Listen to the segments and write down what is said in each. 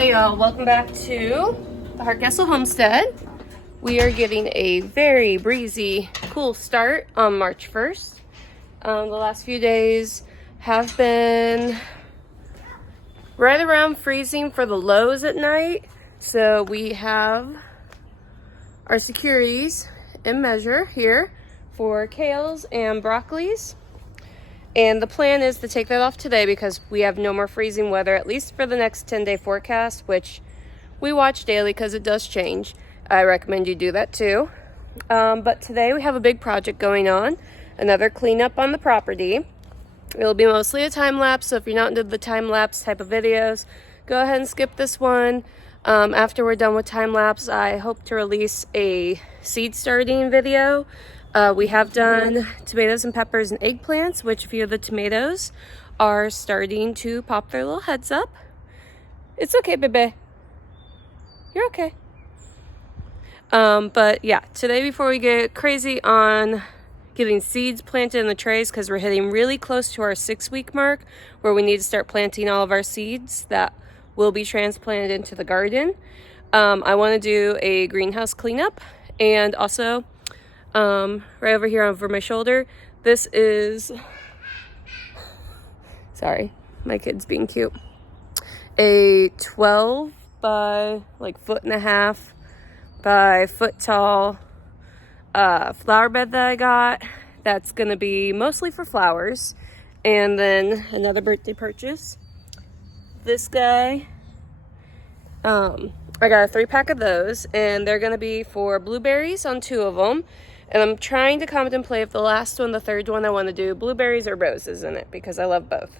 Hey y'all, welcome back to the Hardcastle Homestead. We are getting a very breezy, cool start on March 1st. The last few days have been right around freezing for the lows at night. So we have our securities in measure here for kales and broccolis. And the plan is to take that off today because we have no more freezing weather, at least for the next 10-day forecast, which we watch daily because it does change. I recommend you do that too. But today we have a big project going on, another cleanup on the property. It'll be mostly a time lapse, so if you're not into the time lapse type of videos, go ahead and skip this one. After we're done with time lapse, I hope to release a seed starting video. We have done tomatoes and peppers and eggplants, which a few of the tomatoes are starting to pop their little heads up. It's okay, baby. You're okay. But yeah, today before we get crazy on getting seeds planted in the trays, because we're hitting really close to our 6-week mark where we need to start planting all of our seeds that will be transplanted into the garden. I want to do a greenhouse cleanup, and also right over here over my shoulder, this is, sorry, my kid's being cute, a 12 by like 1.5 foot by foot tall flower bed that I got. That's gonna be mostly for flowers. And then another birthday purchase, this guy, I got a 3-pack of those, and they're gonna be for blueberries on 2 of them. And I'm trying to contemplate if the last one, the third one, I want to do blueberries or roses in it because I love both.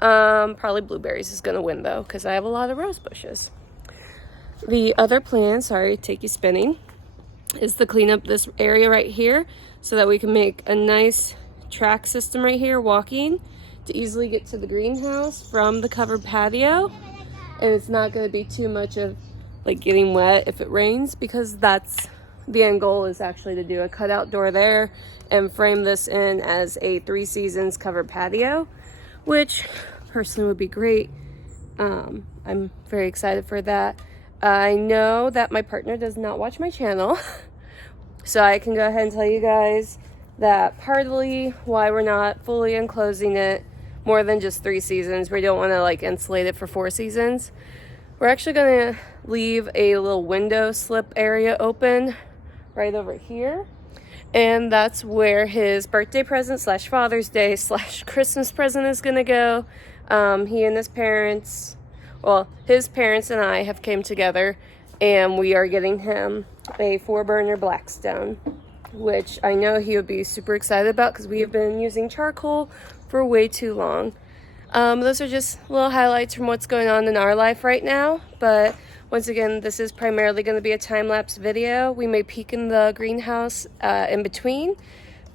Probably blueberries is going to win though because I have a lot of rose bushes. The other plan, sorry to take you spinning, is to clean up this area right here so that we can make a nice track system right here walking to easily get to the greenhouse from the covered patio. And it's not going to be too much of like getting wet if it rains, because that's the end goal, is actually to do a cutout door there and frame this in as a 3 seasons covered patio, which personally would be great. I'm very excited for that. I know that my partner does not watch my channel, so I can go ahead and tell you guys that partly why we're not fully enclosing it more than just 3 seasons, we don't want to like insulate it for 4 seasons. We're actually going to leave a little window slip area open right over here, and that's where his birthday present slash Father's Day slash Christmas present is gonna go. He and his parents, well, his parents and I have came together, and we are getting him a 4-burner Blackstone, which I know he would be super excited about because we have been using charcoal for way too long. Those are just little highlights from what's going on in our life right now, but once again, this is primarily going to be a time-lapse video. We may peek in the greenhouse in between,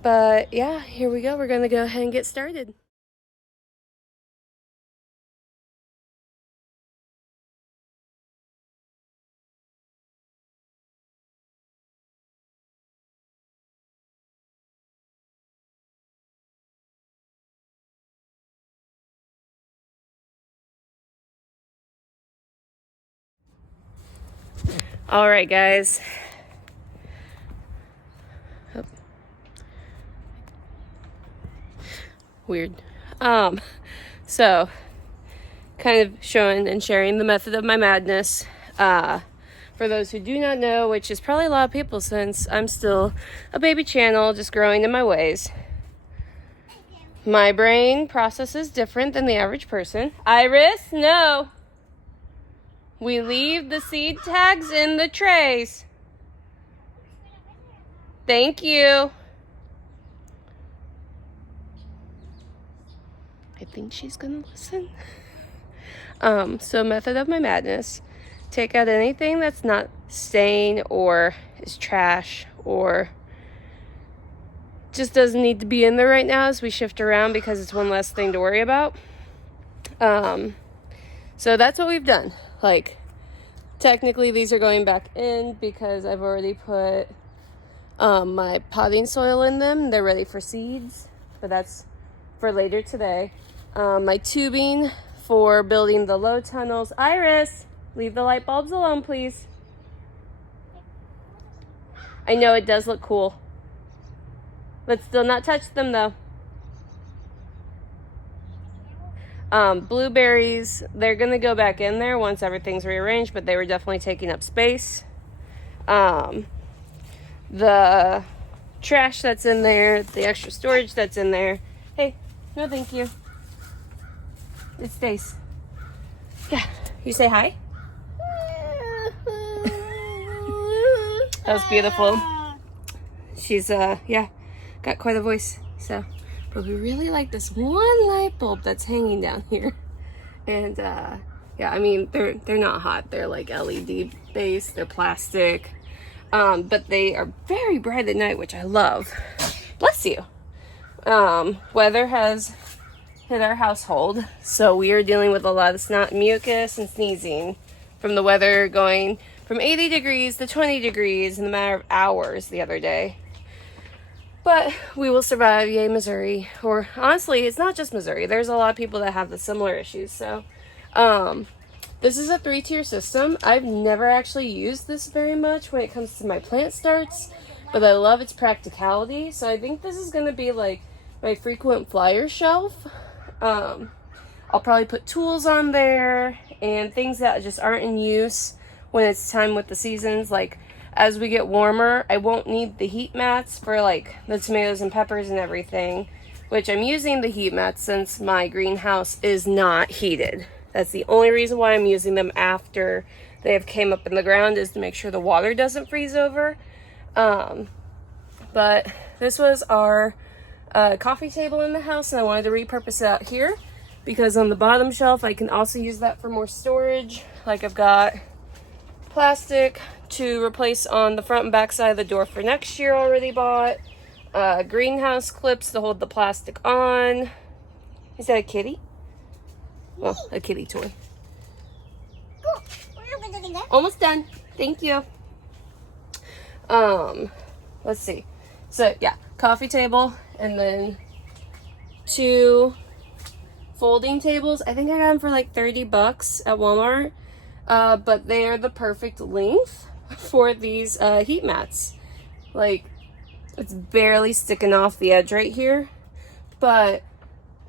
but yeah, here we go. We're going to go ahead and get started. All right, guys. Oh. Weird. So kind of showing and sharing the method of my madness. For those who do not know, which is probably a lot of people since I'm still a baby channel, just growing in my ways. My brain processes different than the average person. Iris, no. We leave the seed tags in the trays. Thank you. I think she's gonna listen. So method of my madness. Take out anything that's not staying or is trash or just doesn't need to be in there right now as we shift around, because it's one less thing to worry about. So that's what we've done. Like, technically these are going back in because I've already put my potting soil in them. They're ready for seeds, but that's for later today. My tubing for building the low tunnels. Iris, Leave the light bulbs alone, please. I know it does look cool. Let's still not touch them though. Blueberries, they're gonna go back in there once everything's rearranged, but they were definitely taking up space. The trash that's in there, the extra storage that's in there. Hey, no thank you. It stays. Yeah, you say hi? That was beautiful. She's, yeah, got quite a voice, so. But we really like this one light bulb that's hanging down here. And, yeah, I mean, they're not hot. They're like LED based, they're plastic. But they are very bright at night, which I love. Bless you. Weather has hit our household, so we are dealing with a lot of snot, mucus, and sneezing from the weather going from 80 degrees to 20 degrees in a matter of hours the other day. But we will survive, yay Missouri. Or honestly, it's not just Missouri. There's a lot of people that have the similar issues. So, this is a 3-tier system. I've never actually used this very much when it comes to my plant starts, but I love its practicality. So I think this is going to be like my frequent flyer shelf. I'll probably put tools on there and things that just aren't in use when it's time with the seasons. Like as we get warmer, I won't need the heat mats for like the tomatoes and peppers and everything, which I'm using the heat mats since my greenhouse is not heated. That's the only reason why I'm using them after they have came up in the ground, is to make sure the water doesn't freeze over. But this was our coffee table in the house, and I wanted to repurpose it out here because on the bottom shelf I can also use that for more storage. Like I've got plastic to replace on the front and back side of the door for next year already bought. Greenhouse clips to hold the plastic on. Is that a kitty? Well, a kitty toy. Almost done. Thank you. Let's see. So yeah, coffee table and then 2 folding tables. I think I got them for like $30 at Walmart. But they are the perfect length for these heat mats. Like, it's barely sticking off the edge right here. But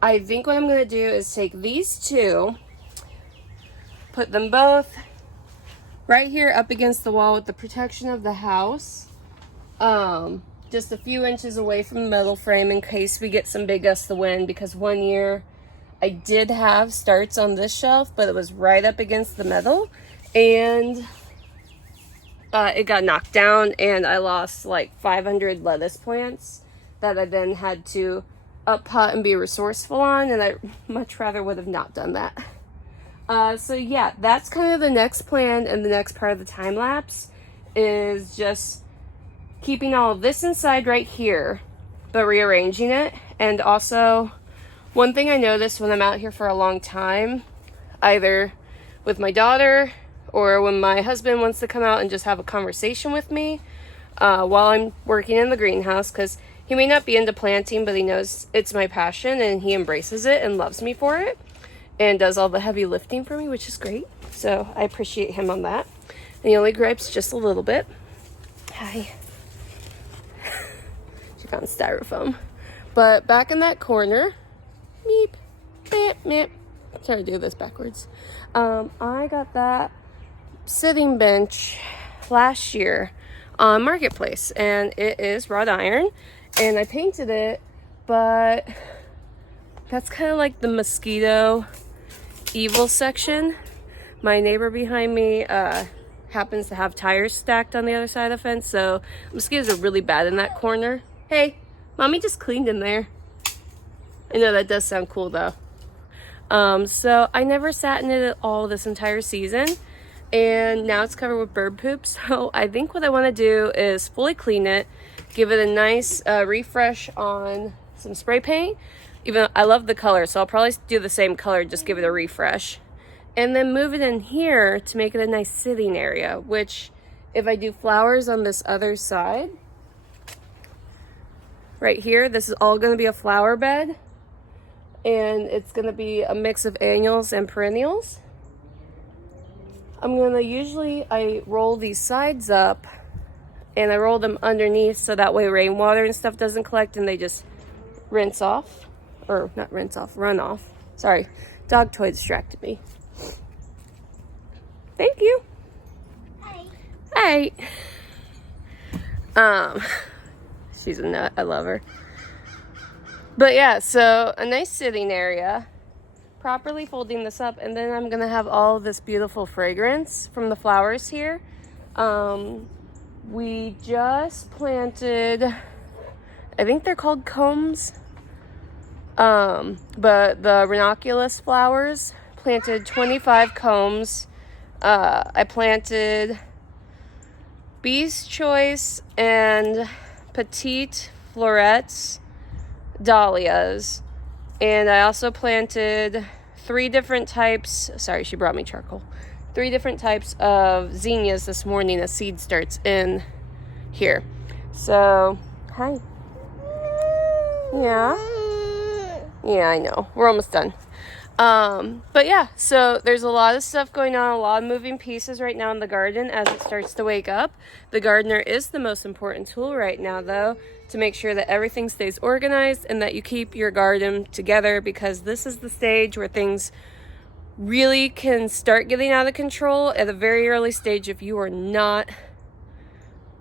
I think what I'm going to do is take these 2, put them both right here up against the wall with the protection of the house. Just a few inches away from the metal frame in case we get some big gusts of wind, because one year I did have starts on this shelf, but it was right up against the metal, and it got knocked down, and I lost like 500 lettuce plants that I then had to up pot and be resourceful on, and I much rather would have not done that. So yeah, that's kind of the next plan, and the next part of the time lapse is just keeping all of this inside right here, but rearranging it. And also, one thing I noticed when I'm out here for a long time, either with my daughter or when my husband wants to come out and just have a conversation with me while I'm working in the greenhouse, because he may not be into planting, but he knows it's my passion and he embraces it and loves me for it and does all the heavy lifting for me, which is great. So I appreciate him on that. And he only gripes just a little bit. Hi. She found styrofoam. But back in that corner, meep, meep, meep. Try to do this backwards. I got that sitting bench last year on Marketplace, and it is wrought iron, and I painted it, but that's kind of like the mosquito evil section. My neighbor behind me happens to have tires stacked on the other side of the fence, so mosquitoes are really bad in that corner. Hey, mommy just cleaned in there. I know that does sound cool though. So I never sat in it at all this entire season, and now it's covered with bird poop. So I think what I want to do is fully clean it, give it a nice refresh on some spray paint. Even I love the color, so I'll probably do the same color, just give it a refresh, and then move it in here to make it a nice sitting area. Which, if I do flowers on this other side right here, this is all going to be a flower bed, and it's going to be a mix of annuals and perennials. I roll these sides up and I roll them underneath so that way rainwater and stuff doesn't collect and they just rinse off. Or not rinse off, run off. Sorry, dog toy distracted me. Thank you. Hey. She's a nut. I love her. But yeah, so a nice sitting area. Properly folding this up, and then I'm gonna have all this beautiful fragrance from the flowers here. We just planted, I think they're called combs, but the ranunculus flowers, planted 25 combs. I planted Bee's Choice and Petite Florets, dahlias, and I also planted 3 different types, sorry, she brought me charcoal, 3 different types of zinnias this morning as seed starts in here. So, hi. Yeah. Yeah, I know. We're almost done. But yeah, so there's a lot of stuff going on, a lot of moving pieces right now in the garden as it starts to wake up. The gardener is the most important tool right now, though, to make sure that everything stays organized and that you keep your garden together, because this is the stage where things really can start getting out of control at a very early stage if you are not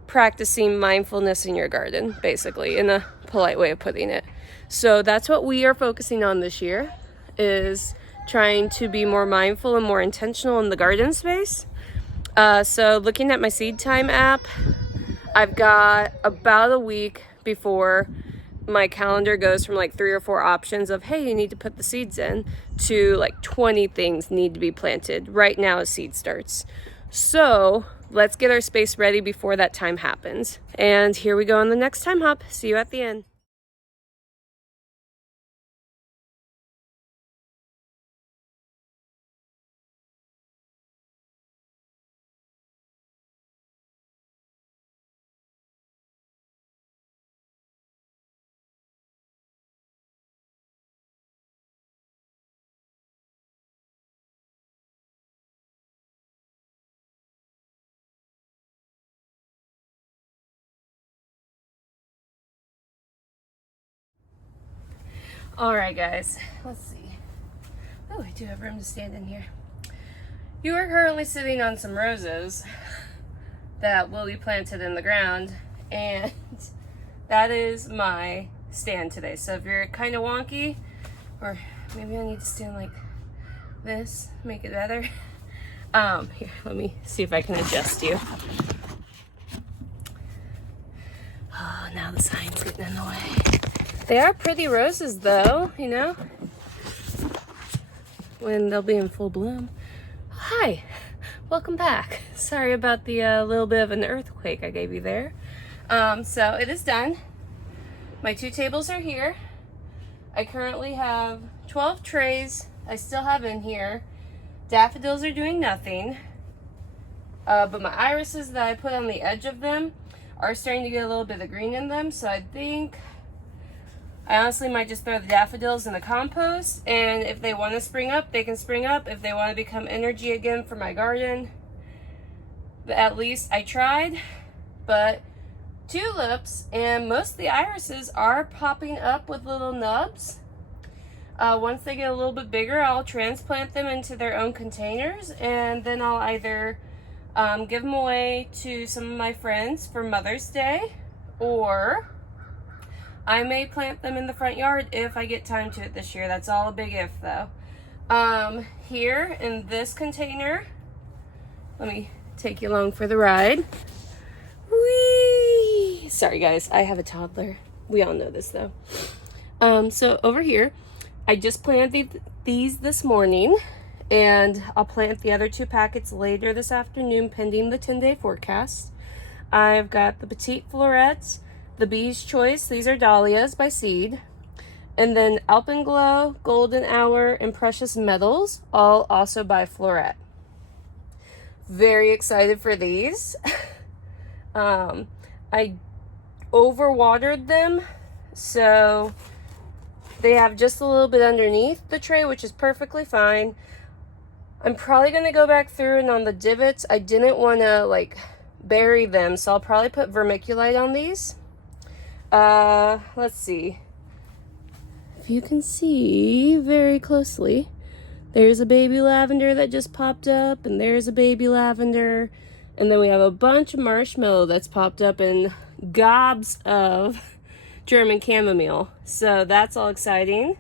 practicing mindfulness in your garden, basically, in a polite way of putting it. So that's what we are focusing on this year, is trying to be more mindful and more intentional in the garden space. So looking at my seed time app, I've got about a week before my calendar goes from like 3 or 4 options of, hey, you need to put the seeds in, to like 20 things need to be planted right now as seed starts. So let's get our space ready before that time happens. And here we go on the next time hop. See you at the end. All right, guys, let's see. Oh, I do have room to stand in here. You are currently sitting on some roses that will be planted in the ground, and that is my stand today. So if you're kind of wonky, or maybe I need to stand like this, make it better. Here, let me see if I can adjust you. Oh, now the sign's getting in the way. They are pretty roses though, you know, when they'll be in full bloom. Hi, welcome back. Sorry about the little bit of an earthquake I gave you there. So it is done. My 2 tables are here. I currently have 12 trays I still have in here. Daffodils are doing nothing. But my irises that I put on the edge of them are starting to get a little bit of green in them. So I think I honestly might just throw the daffodils in the compost, and if they want to spring up, they can spring up. If they want to become energy again for my garden, but at least I tried. But tulips and most of the irises are popping up with little nubs. Once they get a little bit bigger, I'll transplant them into their own containers, and then I'll either give them away to some of my friends for Mother's Day, or I may plant them in the front yard if I get time to it this year. That's all a big if, though. Here in this container, let me take you along for the ride. Whee! Sorry, guys, I have a toddler. We all know this, though. So over here, I just planted these this morning, and I'll plant the other 2 packets later this afternoon, pending the 10-day forecast. I've got the Petite Florets, the Bee's Choice, these are dahlias by seed, and then Alpenglow, Golden Hour, and Precious Metals, all also by Floret. Very excited for these. I overwatered them, so they have just a little bit underneath the tray, which is perfectly fine. I'm probably going to go back through, and on the divots, I didn't want to like bury them, so I'll probably put vermiculite on these. Let's see. If you can see very closely, there's a baby lavender that just popped up, and there's a baby lavender, and then we have a bunch of marshmallow that's popped up, and gobs of German chamomile. So that's all exciting.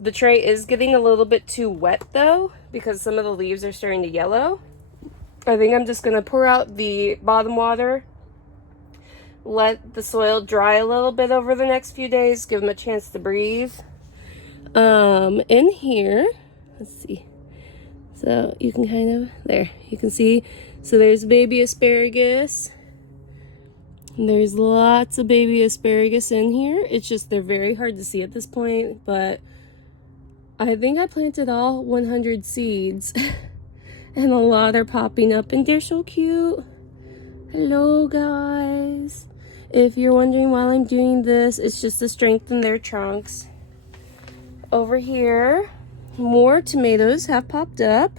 The tray is getting a little bit too wet though, because some of the leaves are starting to yellow. I think I'm just going to pour out the bottom water, let the soil dry a little bit over the next few days, give them a chance to breathe. In here, let's see. So you can kind of, there, you can see. So there's baby asparagus. And there's lots of baby asparagus in here. It's just, they're very hard to see at this point, but I think I planted all 100 seeds. And a lot are popping up, and they're so cute. Hello, guys. If you're wondering why I'm doing this, it's just to strengthen their trunks. Over here, more tomatoes have popped up.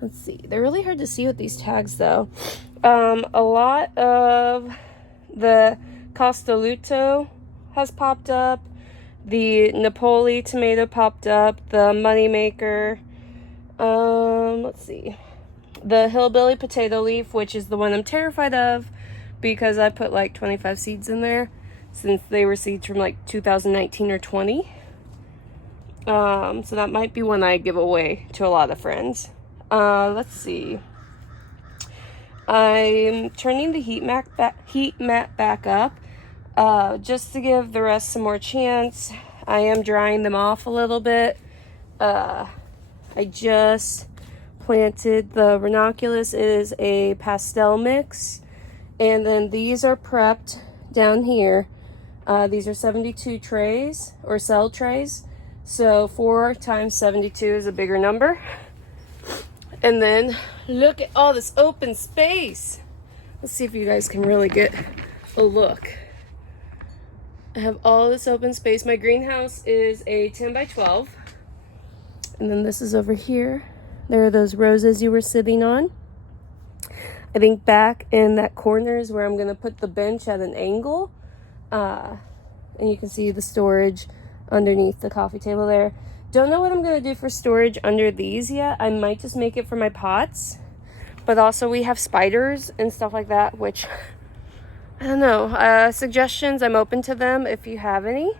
Let's see. They're really hard to see with these tags, though. A lot of the Castelluto has popped up. The Napoli tomato popped up. The Moneymaker. Let's see. The Hillbilly potato leaf, which is the one I'm terrified of because I put like 25 seeds in there since they were seeds from like 2019 or 20. So that might be one I give away to a lot of friends. Let's see. I'm turning the heat mat back up just to give the rest some more chance. I am drying them off a little bit. I just planted the ranunculus. It is a pastel mix, and then these are prepped down here. These are 72 trays or cell trays, so 4 times 72 is a bigger number. And then look at all this open space. Let's see if you guys can really get a look. I have all this open space. My greenhouse is a 10 by 12. And then this is over here. There are those roses you were sitting on. I think back in that corner is where I'm going to put the bench at an angle. And you can see the storage underneath the coffee table there. Don't know what I'm going to do for storage under these yet. I might just make it for my pots. But also we have spiders and stuff like that, which, I don't know. Suggestions, I'm open to them if you have any.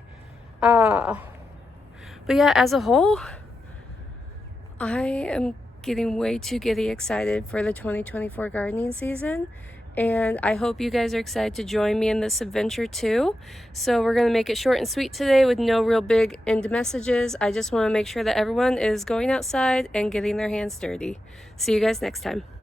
But yeah, as a whole, I am getting way too giddy excited for the 2024 gardening season, and I hope you guys are excited to join me in this adventure too. So we're going to make it short and sweet today with no real big end messages. I just want to make sure that everyone is going outside and getting their hands dirty. See you guys next time.